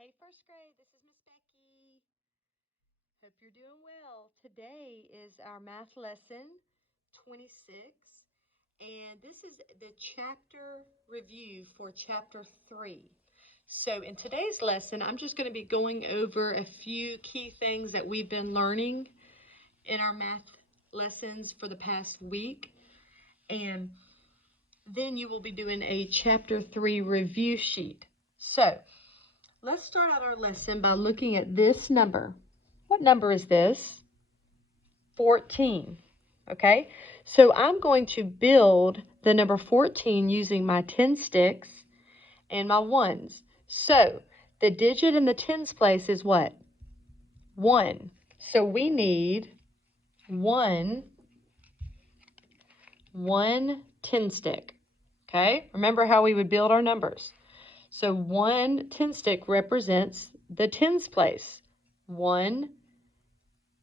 Hey, first grade, this is Miss Becky. Hope you're doing well. Today is our math lesson 26, and this is the chapter review for chapter 3. So, in today's lesson, I'm just going to be going over a few key things that we've been learning in our math lessons for the past week, and then you will be doing a chapter 3 review sheet. So, let's start out our lesson by looking at this number. What number is this? 14. Okay, so I'm going to build the number 14 using my 10 sticks and my ones. So the digit in the tens place is what? 1. So we need one 10 stick. Okay, remember how we would build our numbers. So 1 10 stick represents the tens place. 1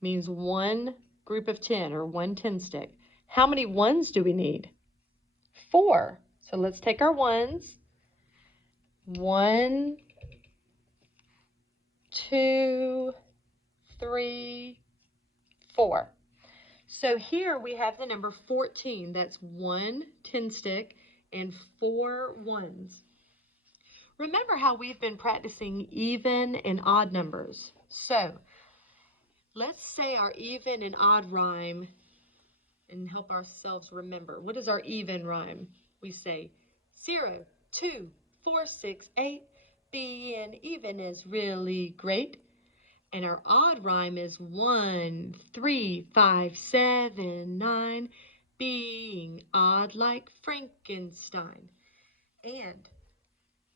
means one group of 10 or 1 10 stick. How many ones do we need? 4. So let's take our ones. 1, 2, 3, 4. So here we have the number 14. That's 1 10 stick and 4 ones. Remember how we've been practicing even and odd numbers. So let's say our even and odd rhyme and help ourselves remember. What is our even rhyme? We say 0, 2, 4, 6, 8. Being even is really great. And our odd rhyme is 1, 3, 5, 7, 9. Being odd like Frankenstein. And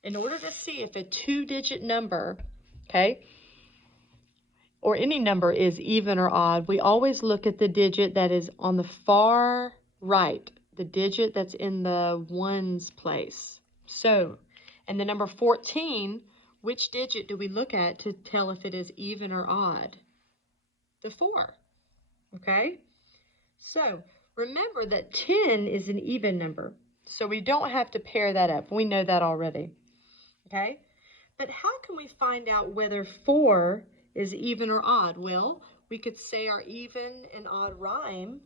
in order to see if a two-digit number, okay, or any number is even or odd, we always look at the digit that is on the far right, the digit that's in the ones place. So, and the number 14, which digit do we look at to tell if it is even or odd? The 4, okay? So, remember that 10 is an even number, so we don't have to pair that up. We know that already, okay? But how can we find out whether 4 is even or odd? Well, we could say our even and odd rhyme,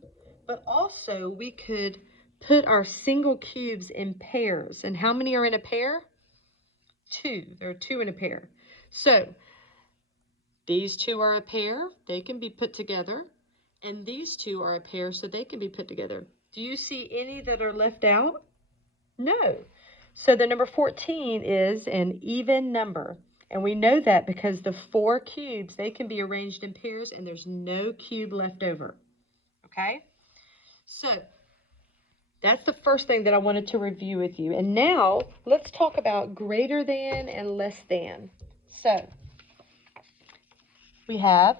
but also we could put our single cubes in pairs. And how many are in a pair? 2. There are 2 in a pair. So these 2 are a pair. They can be put together. And these 2 are a pair, so they can be put together. Do you see any that are left out? No. So the number 14 is an even number. And we know that because the 4 cubes, they can be arranged in pairs and there's no cube left over. Okay? So that's the first thing that I wanted to review with you. And now let's talk about greater than and less than. So we have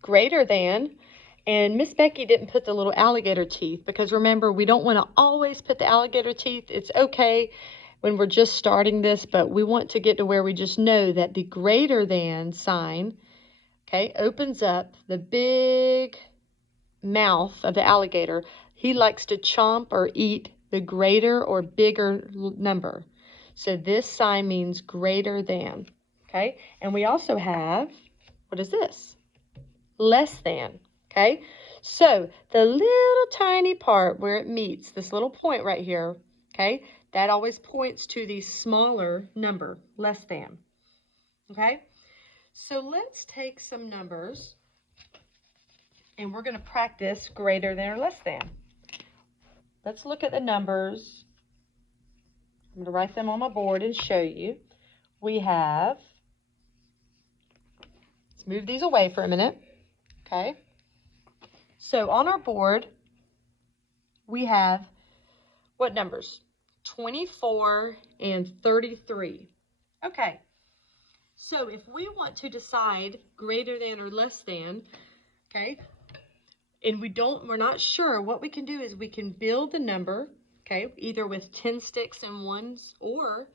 greater than, and Miss Becky didn't put the little alligator teeth because remember, we don't want to always put the alligator teeth. It's okay when we're just starting this, but we want to get to where we just know that the greater than sign, okay, opens up the big mouth of the alligator. He likes to chomp or eat the greater or bigger number. So this sign means greater than, okay? And we also have, what is this? Less than, okay? So the little tiny part where it meets, this little point right here, okay, that always points to the smaller number, less than, okay? So let's take some numbers and we're going to practice greater than or less than. Let's look at the numbers. I'm going to write them on my board and show you. We have, let's move these away for a minute, okay? So on our board, we have what numbers? 24 and 33. Okay, so if we want to decide greater than or less than, okay, and we're not sure, what we can do is we can build the number, okay, either with 10 sticks and ones, or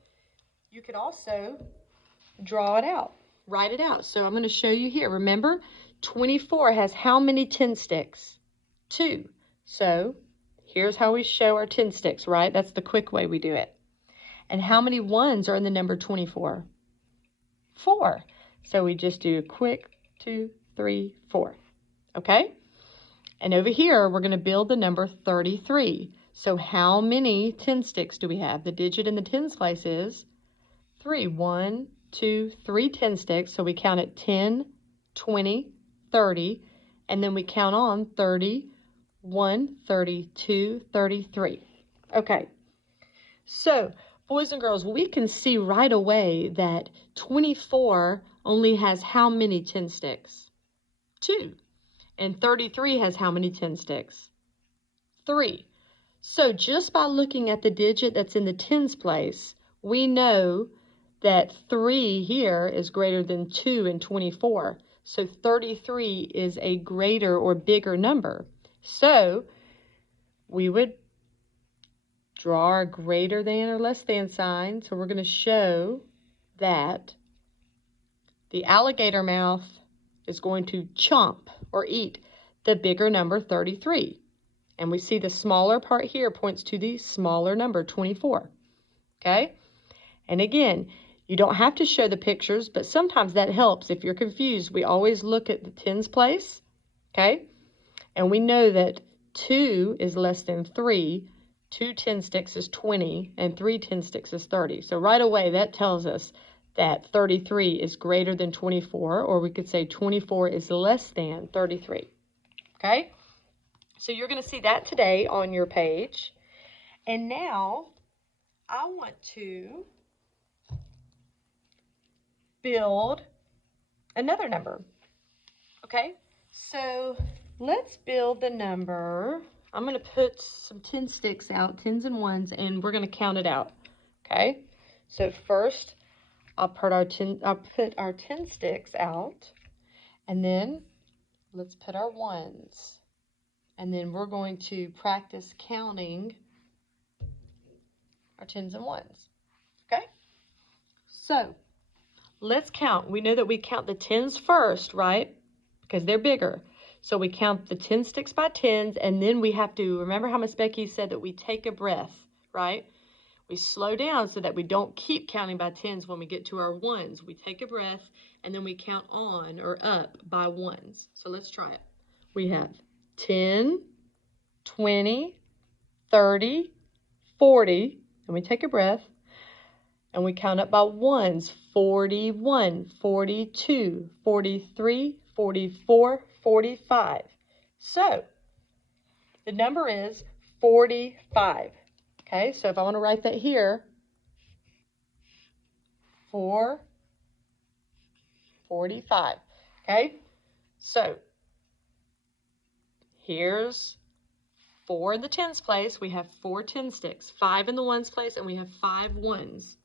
you could also draw it out, write it out. So I'm going to show you here. Remember, 24 has how many 10 sticks? 2. So here's how we show our 10 sticks, right? That's the quick way we do it. And how many ones are in the number 24? 4. So we just do a quick 2, 3, 4. Okay? And over here, we're going to build the number 33. So how many 10 sticks do we have? The digit in the tens place is 3. 1, 2, 3 10 sticks. So we count at 10, 20, 30, and then we count on 31, 32, 33. Okay. So, boys and girls, we can see right away that 24 only has how many 10 sticks? 2. And 33 has how many 10 sticks? 3. So just by looking at the digit that's in the tens place, we know that 3 here is greater than 2 in 24. So 33 is a greater or bigger number. So we would draw our greater than or less than sign. So we're going to show that the alligator mouth is going to chomp or eat the bigger number 33. And we see the smaller part here points to the smaller number 24. Okay? And again, you don't have to show the pictures, but sometimes that helps. If you're confused, we always look at the tens place. Okay? And we know that 2 is less than 3. 2 10 sticks is 20, and 3 10 sticks is 30. So right away, that tells us that 33 is greater than 24, or we could say 24 is less than 33. Okay? So you're going to see that today on your page. And now I want to build another number. Okay? So let's build the number. I'm going to put some 10 sticks out, 10s and 1s, and we're going to count it out. Okay? So first, I'll put our 10 sticks out, and then let's put our 1s. And then we're going to practice counting our 10s and 1s. Okay? So, let's count. We know that we count the 10s first, right? Because they're bigger. So we count the 10 sticks by 10s, and then we have to, remember how Miss Becky said that we take a breath, right? We slow down so that we don't keep counting by 10s when we get to our 1s. We take a breath, and then we count on or up by 1s. So let's try it. We have 10, 20, 30, 40, and we take a breath, and we count up by 1s, 41, 42, 43, 44, 45. So, the number is 45. Okay, so if I want to write that here, 45. Okay, so here's 4 in the tens place. We have 4 10 sticks, 5 in the ones place, and we have 5 1s.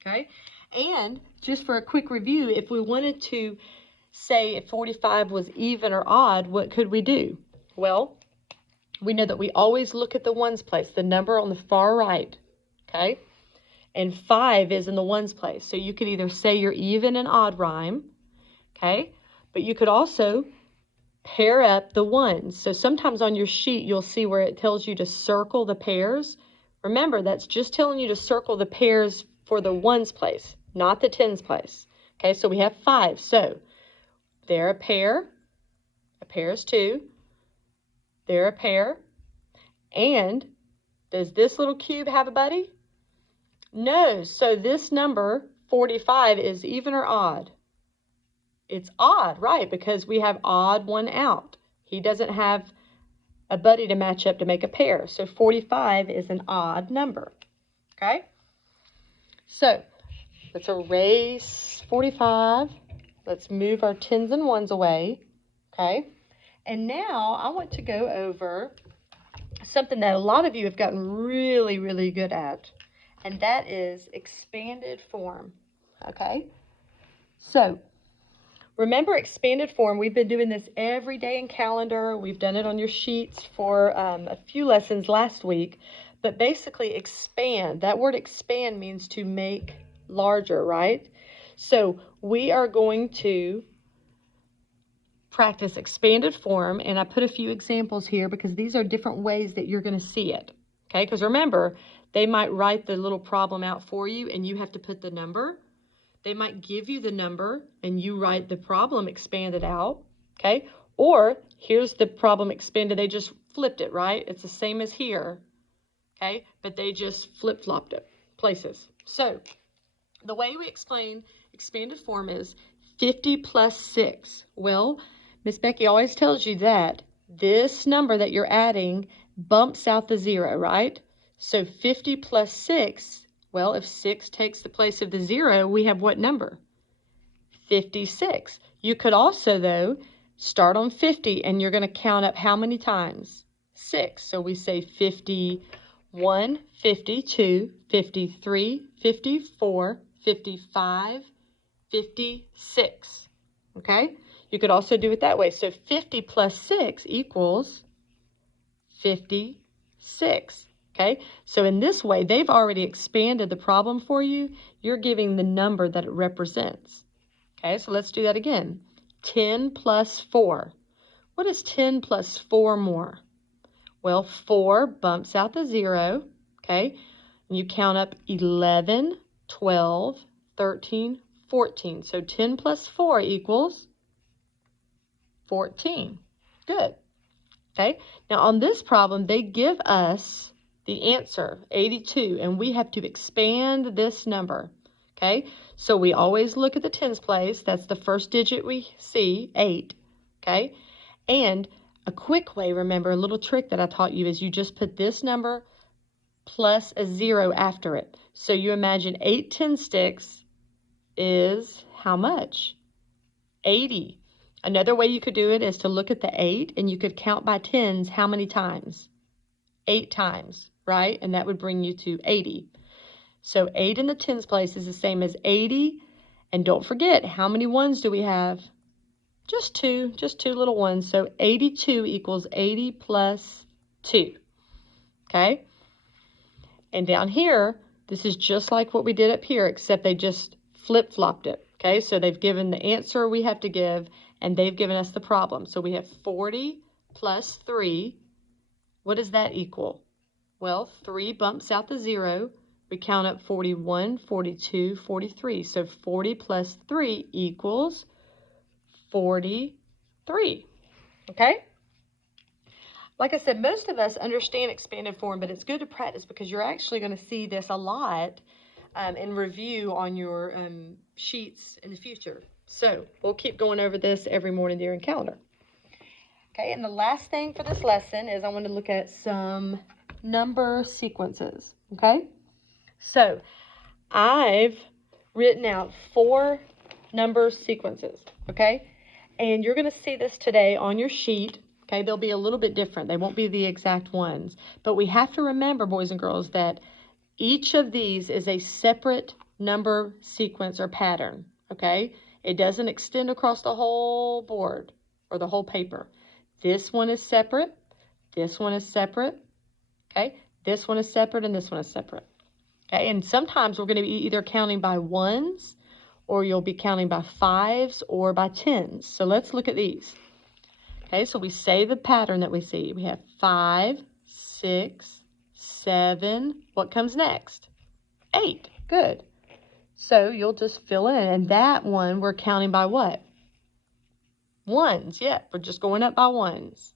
Okay, and just for a quick review, if we wanted to say if 45 was even or odd, what could we do? Well, we know that we always look at the ones place, the number on the far right, okay? And 5 is in the ones place. So you could either say your even and odd rhyme, okay? But you could also pair up the ones. So sometimes on your sheet, you'll see where it tells you to circle the pairs. Remember, that's just telling you to circle the pairs for the ones place, not the tens place. Okay, so we have 5. So they're a pair is 2, they're a pair, and does this little cube have a buddy? No, so this number, 45, is even or odd? It's odd, right, because we have odd one out. He doesn't have a buddy to match up to make a pair, so 45 is an odd number, okay? So let's erase 45. Let's move our 10s and 1s away, okay? And now I want to go over something that a lot of you have gotten really, really good at, and that is expanded form, okay? So remember expanded form, we've been doing this every day in calendar. We've done it on your sheets for a few lessons last week, but basically expand, that word expand means to make larger, right? So we are going to practice expanded form, and I put a few examples here because these are different ways that you're going to see it, okay? Because remember, they might write the little problem out for you, and you have to put the number. They might give you the number and you write the problem expanded out, okay? Or here's the problem expanded, they just flipped it, right? It's the same as here, okay? But they just flip-flopped it places. So the way we explain expanded form is 50 plus 6. Well, Miss Becky always tells you that this number that you're adding bumps out the 0, right? So 50 plus 6, well, if 6 takes the place of the 0, we have what number? 56. You could also, though, start on 50, and you're going to count up how many times? 6. So we say 51, 52, 53, 54, 55, 56. Okay? You could also do it that way. So 50 plus 6 equals 56. Okay? So in this way, they've already expanded the problem for you. You're giving the number that it represents. Okay, so let's do that again. 10 plus 4. What is 10 plus 4 more? Well, 4 bumps out the 0, okay? And you count up 11, 12, 13, 14. So 10 plus 4 equals 14. Good. Okay, now on this problem, they give us the answer, 82, and we have to expand this number. Okay, so we always look at the tens place. That's the first digit we see, 8. Okay, and a quick way, remember, a little trick that I taught you is you just put this number plus a 0 after it. So you imagine 8 10 sticks is how much? 80. Another way you could do it is to look at the 8 and you could count by tens how many times? 8 times, right? And that would bring you to 80. So 8 in the tens place is the same as 80. And don't forget, how many ones do we have? Just two little ones. So 82 equals 80 plus 2. Okay? And down here, this is just like what we did up here, except they just flip-flopped it. Okay? So they've given the answer we have to give, and they've given us the problem. So we have 40 plus 3. What does that equal? Well, 3 bumps out the 0. We count up 41, 42, 43. So 40 plus 3 equals 43. Okay? Like I said, most of us understand expanded form, but it's good to practice because you're actually going to see this a lot in review on your sheets in the future. So we'll keep going over this every morning during calendar. Okay, and the last thing for this lesson is I want to look at some number sequences. Okay? So I've written out 4 number sequences, okay? And you're going to see this today on your sheet, okay? They'll be a little bit different. They won't be the exact ones. But we have to remember, boys and girls, that each of these is a separate number sequence or pattern, okay? It doesn't extend across the whole board or the whole paper. This one is separate. This one is separate, okay? This one is separate and this one is separate. Okay, and sometimes we're going to be either counting by ones or you'll be counting by 5s or by 10s. So let's look at these. Okay, so we say the pattern that we see. We have 5, 6, 7. What comes next? 8. Good. So you'll just fill in. And that one we're counting by what? Ones. Yeah, we're just going up by ones.